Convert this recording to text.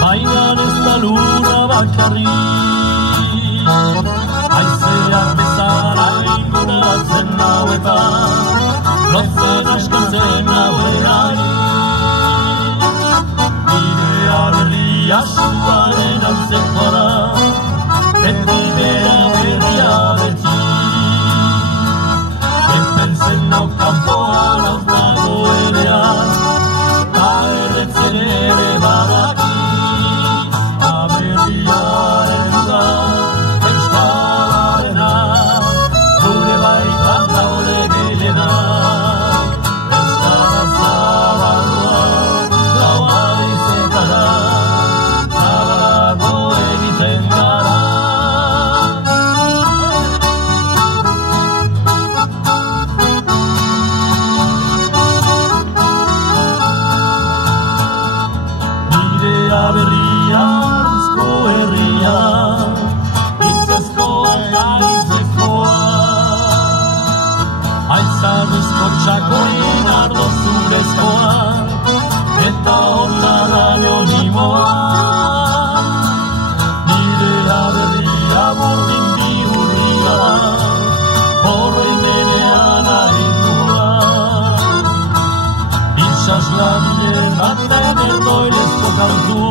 Bainan ez da luna bakarri Haizeak bezala inguratzen nauetan Lotzen askatzen nauenari Nirea berria suaren antzekoa da Beti bera berria beti Epentzen nau kanpoan hau dagoenean Erretzen ere badaki Aberriaren da Euskararena Gure baitan daude gehiena Euskara zabaldua Gaua izetara Zabalako egiten gara Berria, arzko herria, hitzezkoa eta hitzekoa. Aitzarruzko txakoin ardo zurezkoa, eta ondara neonimoa. Nirea berria bordin bihurria da, horren menean aritua. Itxaslamien baten erdoilezko kantua.